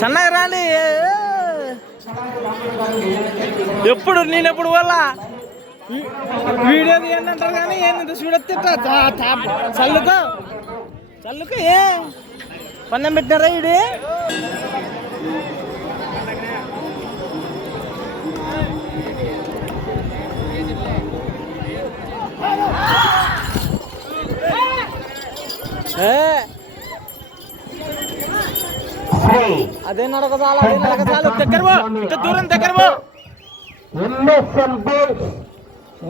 సన్నగా రాండి. ఎప్పుడు నేనెప్పుడు వల్ల వీడియో తీయండి అంటారు కానీ ఏంటంటే చూడొస్తే చల్లుకో చల్లుకో ఏ పందెం పెట్టినారా ఇది. అదే నడక చాలు, అదే నడక చాలు. దగ్గర దూరం దగ్గర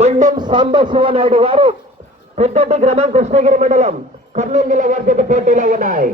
మండం సాంబశివనాయుడు గారు పెద్దటి గ్రామం కృష్ణగిరి మండలం కర్నూలు జిల్లా వారి చేత పోటీలో ఉన్నాయి.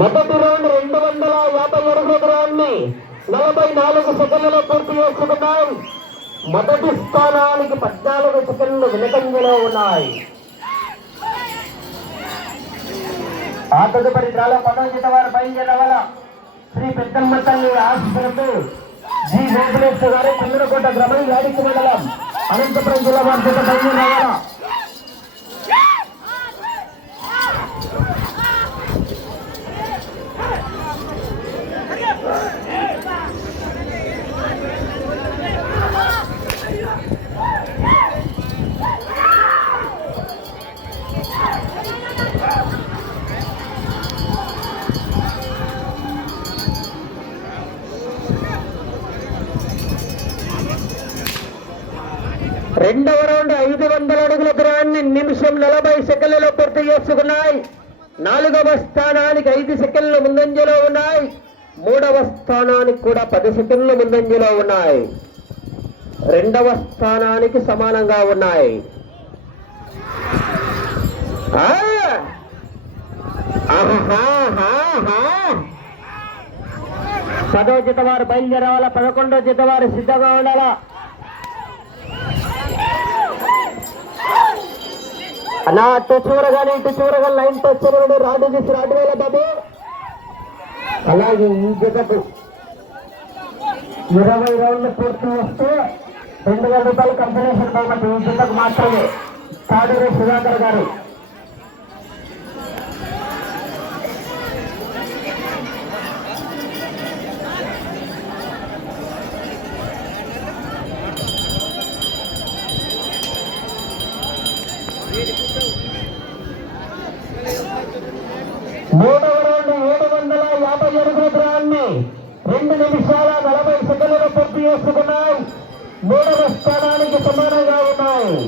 మొదటి రౌండ్ 250 అడుగుల దూరాన్ని 44 సెకండ్లలో పూర్తి చేసుకున్నాయి. మొదటి స్థానానికి 14 సెకండ్లు వెనుకంజలో ఉన్నాయి. ఆ తదుపరి డ్రాలో 10వ జత వారు బయలుదేరవల శ్రీ పెద్దమ్మ తల్లి ఆశీస్సులతో జి వెంకటేశ్వర గారు చంద్రకోట గ్రామం యాడికి మండలం అనంతపురం జిల్లా వారి చేత బయలుదేరవల. రెండవ రౌండ్ 500 అడుగుల దూరాన్ని నిమిషం 40 సెకండ్లలో పూర్తి చేసుకున్నాయి. 4వ స్థానానికి 5 సెకండ్ల ముందంజలో ఉన్నాయి. 3వ స్థానానికి కూడా 10 సెకండ్ల ముందంజలో ఉన్నాయి. 2వ స్థానానికి సమానంగా ఉన్నాయి. 10వ జత వారు బయలుదేరాల, 11వ జత వారు సిద్ధంగా ఉండాలా. అలా అటు చూడగానే ఇటు చూడగా లైన్ టచ్ రాడు తీసి రాడు వేల బాబు. అలాగే ఈ జతకు 20 రౌండ్లు పూర్తి వస్తే 2,000 రూపాయలు కంపెనీషన్ బహుమతి ఈ జతకు మాత్రమే. తాడూరి సుధాకర్ గారు. మూడవ రౌండ్ 750 అడుగుల దూరాన్ని 2 నిమిషాల 40 సెకండ్లలో పూర్తి చేసుకున్నాయి. 3వ స్థానానికి సమానంగా ఉన్నాయి.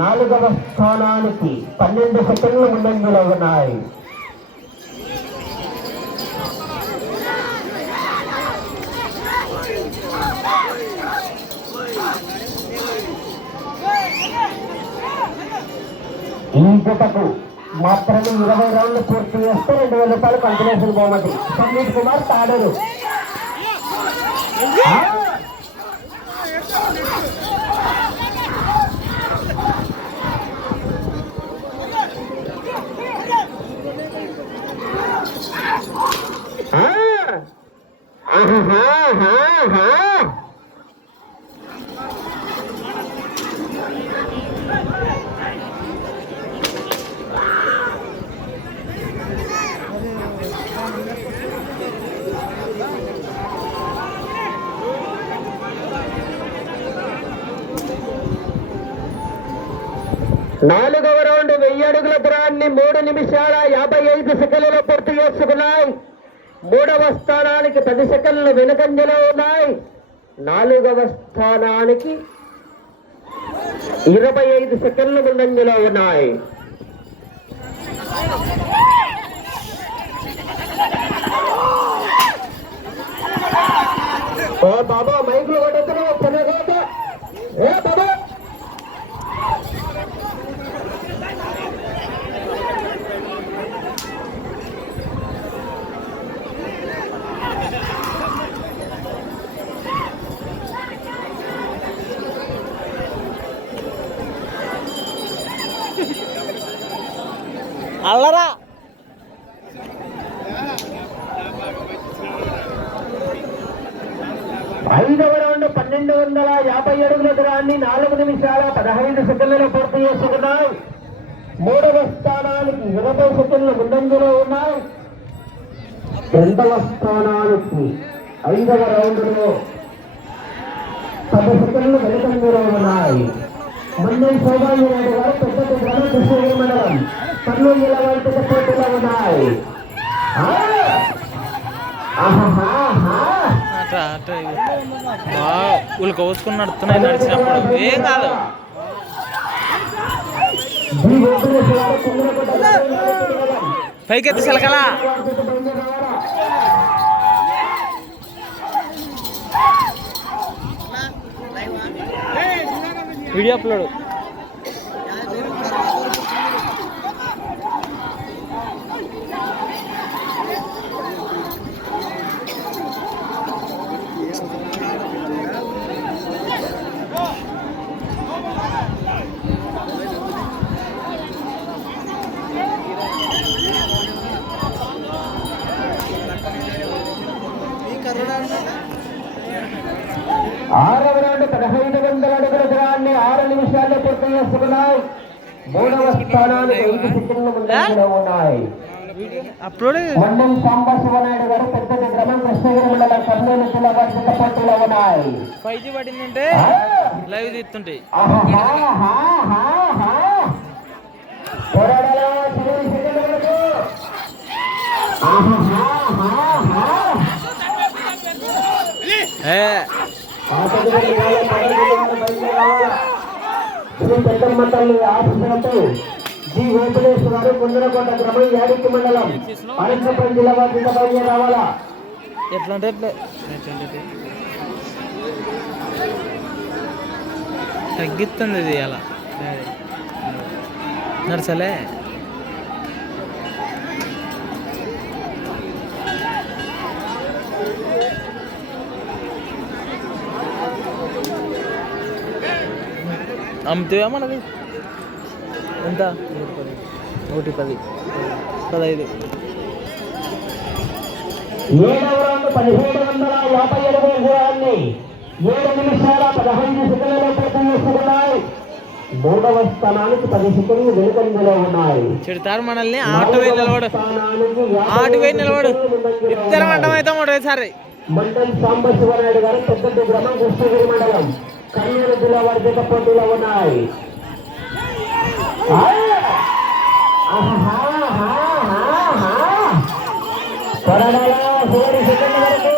4వ స్థానానికి 12 సెకండ్లు ముందంజలో ఉన్నాయి. ఈ జతకు మాత్రమే 20 రౌండ్లు పూర్తి చేస్తే 2,000 రూపాయలు కంపెనీషన్ బహుమతి. సందీప్ కుమార్ తాడూరు. నాలుగవ రౌండ్ 1000 అడుగుల దూరాన్ని 3 నిమిషాల 55 సెకండ్లలో పూర్తి చేసుకున్నాయి. 3వ స్థానానికి 10 సెకండ్లు వెనుకంజలో ఉన్నాయి. 4వ స్థానానికి 25 సెకండ్లు ముందంజలో ఉన్నాయి. ఓ బాబా మైకులు కొట్టేస్తున్నావు చిన్నగా ఏ బాబా అల్లరా 5వ రౌండ్ 1250 అడుగుల దూరాన్ని 4 నిమిషాల 15 సెకండ్లలో పూర్తి చేసుకున్నాయి. 3వ స్థానానికి 20 సెకండ్ల ముందంజలో ఉన్నాయి. 2వ స్థానానికి 5వ రౌండ్లో 10 సెకండ్లు వెనుకంజలో ఉన్నాయి. మండలి సౌభాగ్యనాయుడు గారు పెద్ద కృష్ణగిరి మండలం కర్నూలు జిల్లా వారితో పోటీలో ఉన్నాయి. ఉల్క కోసుకుని నడుస్తున్నాయి. నడిచినప్పుడు ఏం కాదు. పైకెత్తి చిలకలా వీడియో అప్లోడ్ ఆరవ రౌండ్ 1500 అడుగుల దూరాన్ని 6 నిమిషాల్లో పూర్తి చేసుకున్నాయి. 3వ స్థానానికి 5 సెకండ్ల ముందంజలో ఉన్నాయి. మండలి సాంబశివనాయుడు గారు పెద్ద గ్రామం కృష్ణగిరి మండలం కర్నూలు జిల్లా వారి పోటీలో ఉన్నాయి. 5G పడిందంటే లైవ్ తీస్తుంటాయి. పెద్దమ్మ తల్లి ఆశీస్సులతో జి ఓపెనేశ్వర గారు కుందరకోట గ్రామం యాడికి మండలం అనంతపురం జిల్లా వారి బయలుదేరి రావాలా. ఎట్లా తగ్గిస్తుంది ఇది అలా నర్సలే. అమ్ముతావా మనది ఎంత? 110 15. 7వ రౌండ్ 1750 అడుగుల దూరాన్ని 7 నిమిషాల 15 సెకండ్లలో పూర్తి చేసుకున్నాయి. 3వ స్థానానికి 10 సెకండ్లు వెనుకంజలో ఉన్నాయి. చెడతారు మనల్ని. ఆటు పోయి నిలబడు. ఇద్దరు మండం అయితే ఒకటేసారి. మండలి సాంబశివనాయుడు గారు పెద్ద గ్రామం కృష్ణగిరి మండలం కర్నూలు జిల్లా వారి జత పోటీలో ఉన్నాయి. చివరి సెకండ్ వరకు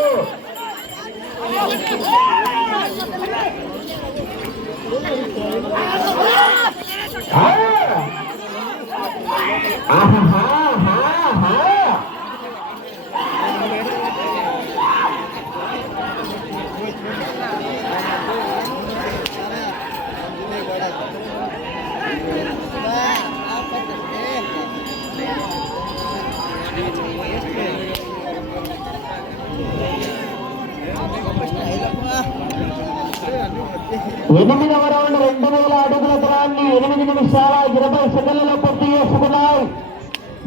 ఎనిమిదవ రౌండ్ 2000 అడుగుల దూరాన్ని 8 నిమిషాల 20 సెకండ్లలో పూర్తి చేసుకున్నాయి.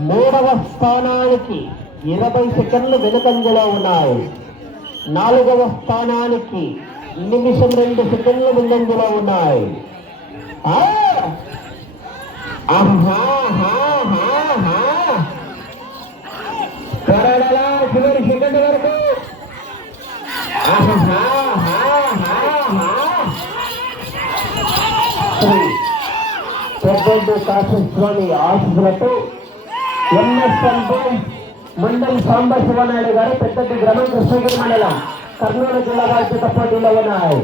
3వ స్థానానికి 20 సెకండ్లు వెనుకంజలో ఉన్నాయి. 4వ స్థానానికి నిమిషం 2 సెకండ్లు ముందంజలో ఉన్నాయి. చివరి సెకండ్ వరకు కాశస్వామి ఆశీస్సులతో ఎంఎస్ఎల్బీ మండలి సాంబశివనాయుడు గారు పెద్ద గ్రామం కృష్ణగిరి మండలం కర్నూలు జిల్లా వారి పోటీలో ఉన్నాయి.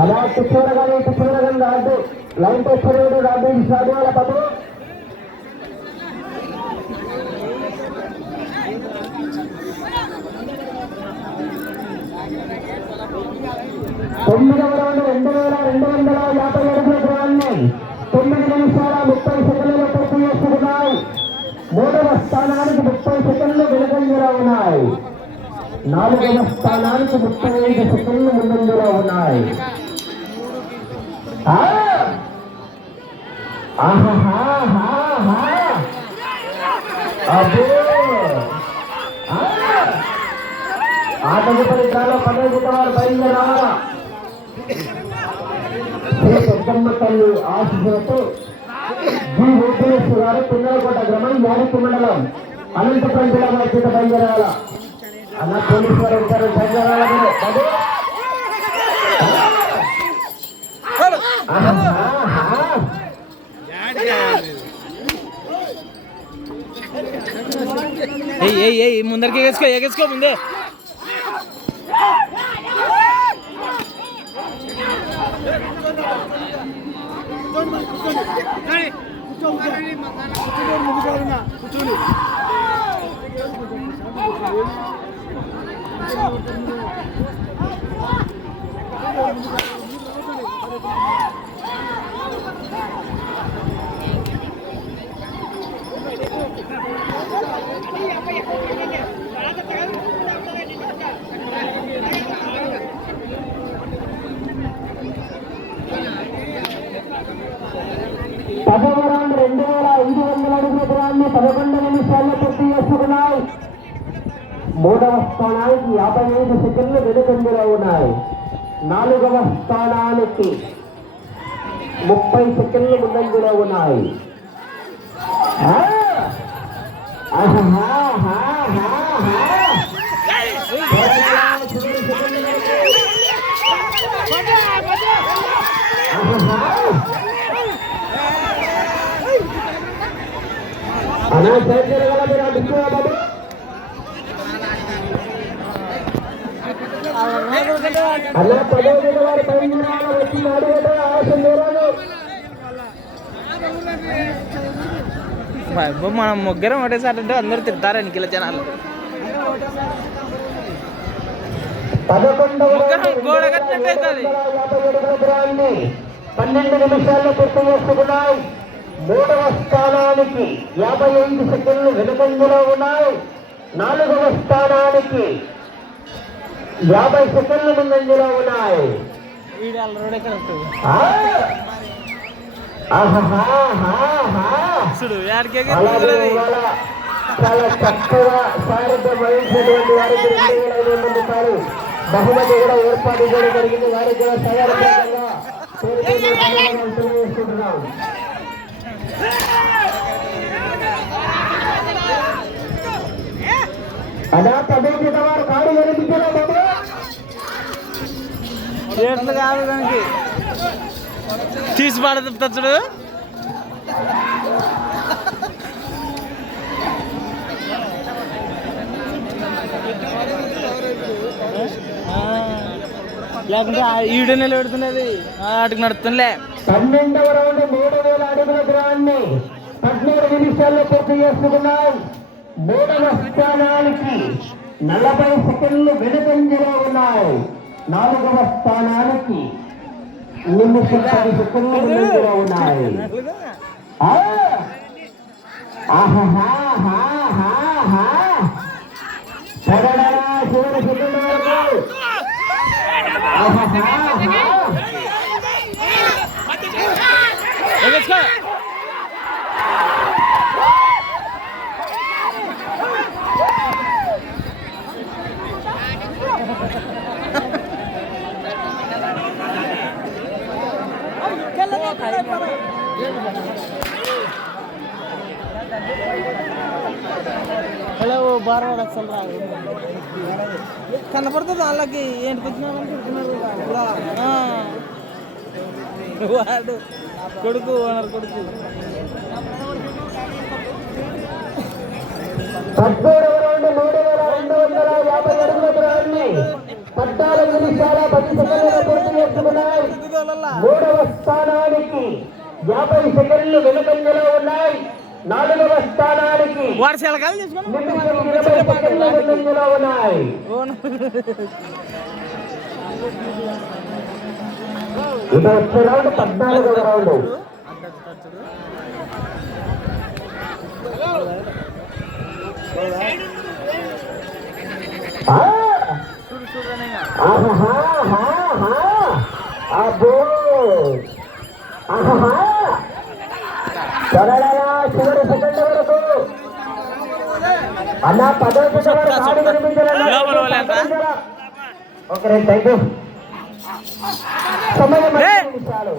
అలా చూడగానే రాదు. లైన్ టెస్టర్ రాబీ సాధువాల బాబు. తొమ్మిదవ రౌండ్ 2250 అడుగుల దూరాన్ని 9 నిమిషాల 30 సెకండ్లలో పూర్తి చేసుకున్నాయి. మూడవ స్థానానికి 30 సెకండ్లు వెనుకంజలో ఉన్నాయి. నాలుగవ స్థానానికి 35 సెకండ్లు ముందంజలో ఉన్నాయి. ఆటకు పరిసరాల్లో 15 వారు బయలుదేరి రావాలా. శ్రీ పెద్దమ్మ తల్లి ఆశీస్సులతో జి వెంకటేశ్వర గారు పింగళకోట గ్రామం యాడికి మండలం అనంతపురం జిల్లా వారి చేత బయలుదేరాల. అన్న పోలీసు వారు ఉంటారు ముందరికి ఎగేసుకో ముందే. కూర్చోండి 2250 అడుగుల దూరాన్ని 11 నిమిషాల్లో పూర్తి చేసుకున్నాయి. మూడవ స్థానానికి 55 సెకండ్లు వెనుకంజలో ఉన్నాయి. నాలుగవ స్థానానికి 30 సెకండ్లు ముందంజలో ఉన్నాయి. అలా చేయగల మీరు అడుగుతున్నా బాబు. అలా 15 వారి పైన వచ్చిన అడుగుతో ఆశం లేదు. మనం ముగ్గురం ఒకటేసారి అంటే అందరూ తిడతారని కిలో జనాలు. 12 నిమిషాల్లో పూర్తి చేసుకున్నాయి. మూడవ స్థానానికి 55 సెకండ్లు వెనుకంజలో ఉన్నాయి. నాలుగవ స్థానానికి 50 సెకండ్లు ముందంజలో ఉన్నాయి. చాలా చక్కగా సారథ్యం వహించినటువంటి వారికి 2500 రూపాయలు బహుమతి కూడా ఏర్పాటు చేయడం జరిగింది. వారికి కూడా సహాయపడంగా తెలియజేసుకుంటున్నాం. అదా 15 వారు కాడు కనిపించడం బాబు. ఎట్లు కాదు దానికి తీసి పడతా చూడు. లేకుంటే ఈడు నెల పెడుతున్నది ఆటకు నడుతుందిలే. 12వ రౌండ్ 3000 అడుగుల దూరాన్ని 14 నిమిషాల్లో పూర్తి చేసుకున్నాయి. మూడవ స్థానానికి 40 సెకండ్లు వెనుకంజలో ఉన్నాయి. నాలుగవ స్థానానికి 10 సెకండ్లు వెనుకంజలో ఉన్నాయి. చివరి సెకండ్ వరకు హలో బార్వాడ అసలు రాదు కనపడుతుంది వాళ్ళకి ఏంటికి వచ్చినామని చెప్తున్నారు. వాడు కొడుకు ఓనర్ కొడుకు 13వ రౌండ్ 3250 అడుగుల దూరాన్ని 14 నిమిషాల 10 సెకండ్ల పూర్తి పూర్తి చేసుకున్నాయి. మూడవ స్థానానికి 50 సెకండ్లు వెనుకంజలో ఉన్నాయి. నాలుగవ స్థానానికి నిమిషం 20 సెకండ్లు వెనుకంజలో ఉన్నాయి. ఇది వచ్చే రౌండ్ 14వ రౌండ్. అబ్బో చివరి సెకండ్ వరకు అన్నా 10వ సెకండ్ వరకు ఆడి వినిపించాలన్నా. Okay right, thank you. సమయం 5 నిమిషాలు.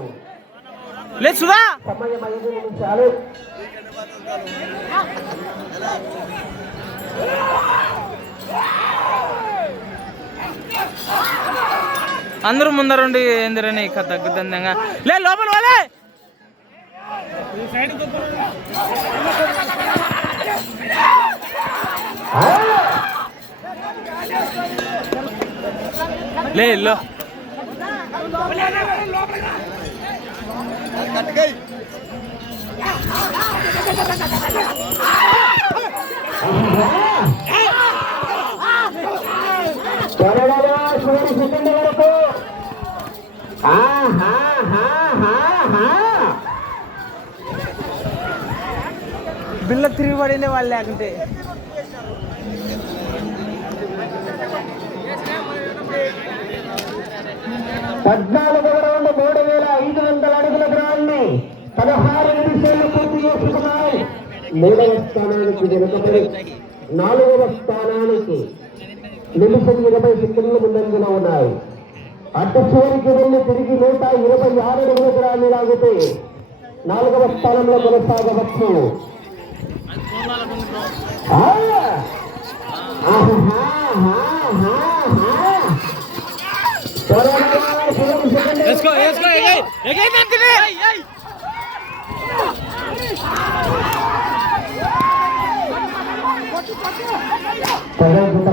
సమయం 5 నిమిషాలు. అందరూ ముందరుండి ఏందిరని కథ తగ్గుతుందంగా లే లోపల వాళ్ళే లే లో చివరి సెకండ్ వరకు బిల్ల తిరిగి పడింది వాళ్ళు లేకుంటే. పద్నాలుగవ రౌండ్ 3500 అడుగుల దూరాన్ని 16 నిమిషాలు పూర్తి చేసుకున్నాయి. 3వ స్థానానికి వెనుకబడి 4వ స్థానానికి నిమిషం 20 సెకండ్లు ముందంజలో ఉన్నాయి. అటు చివరికి వెళ్ళి తిరిగి 126 అడుగుల దూరాన్ని లాగితే 4వ స్థానంలో కొనసాగవచ్చు.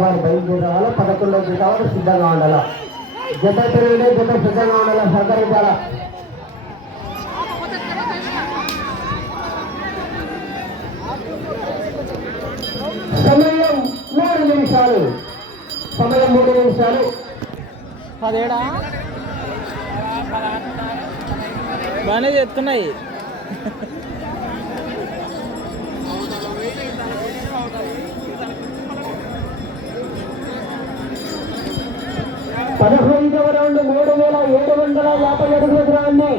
వారు బయలుదేరాల 11వ జత వారు సిద్ధంగా ఉండాల. జత పెరిగినే జత సిద్ధంగా ఉండాల. సహకరించాల. సమయం 3 నిమిషాలు. సమయం 3 నిమిషాలు. అదేడా బాగానే చెప్తున్నాయి. పదహైదవ రౌండ్ 3750 అడుగుల దూరాన్ని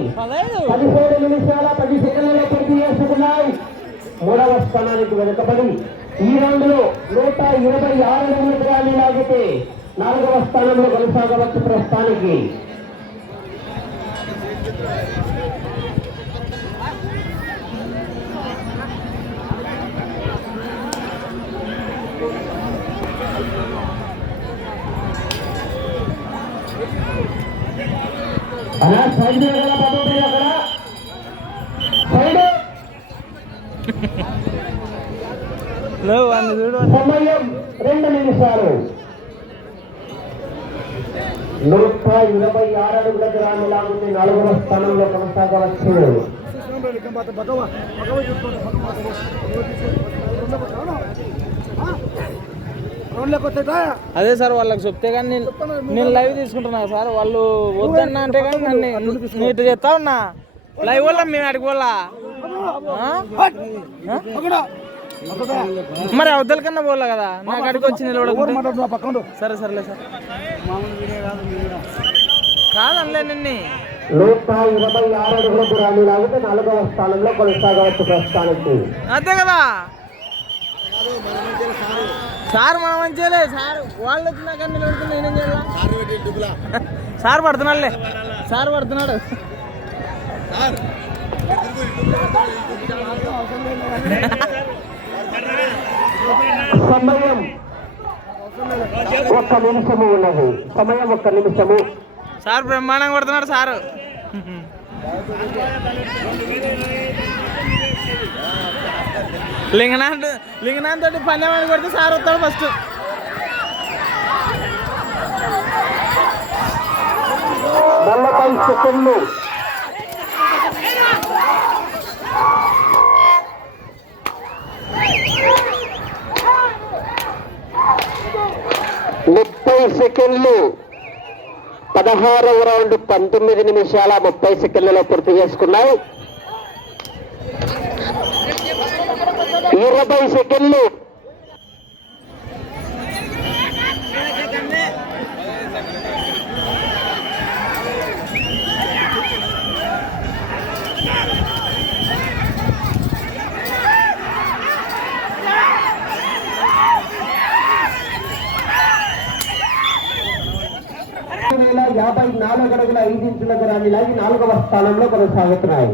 17 నిమిషాల 10 సెకండ్లలో పూర్తి చేసుకున్నాయి. 3వ స్థానానికి వెనుకబడి ఈ రౌండ్ లో 126 అడుగుల దూరాన్ని లాగితే 4వ స్థానంలో కొనసాగవచ్చు ప్రస్తుతానికి. అలా సైడ్ పద్ధతి అక్కడ సైడ్ సమయం 2 నిమిషాలు. 126 అడుగుల దూరాన్ని లాగుంది. 4వ స్థానంలో కొనసాగవచ్చు. అదే సార్ వాళ్ళకి చెప్తే కానీ నేను లైవ్ తీసుకుంటున్నా సార్. వాళ్ళు వద్దన్నా అంటే కానీ నన్ను నీట్ చేస్తా ఉన్నా లైవ్ వల్ల మేము అడిగి వల్ల మరి అవతల కన్నా పోలే కదా నాకు అడిగి వచ్చి నిలబడకుండా. సరే సరేలే సార్ కాదనిలే నిన్ను 126 అడుగుల దూరాన్ని లాగితే 4వ స్థానంలో కొనసాగవచ్చు ప్రస్తుతానికి. అంతే కదా సార్ మన మంచిలే సార్. వాళ్ళు వచ్చినా కానీ నిలబడుతున్నా నేనేం చేయాలా? సార్ పడుతున్నాడులే సార్ పడుతున్నాడు. సమయం 1 నిమిషము ఉన్నది. సమయం 1 నిమిషము. సార్ బ్రహ్మాండంగా పడుతున్నాడు సారు. లింగనాథ్ తోటి పందెం కొడితే సార్ వస్తాడు ఫస్ట్. 40 సెకండ్లు. 30 సెకండ్లు. 16వ రౌండ్ 19 నిమిషాల 30 సెకండ్లలో పూర్తి చేసుకున్నాయి. 20 సెకండ్లు. వేల 54 అడుగుల 5 ఇంచుల దూరాన్ని లాగి 4వ స్థానంలో కొనసాగుతున్నాయి.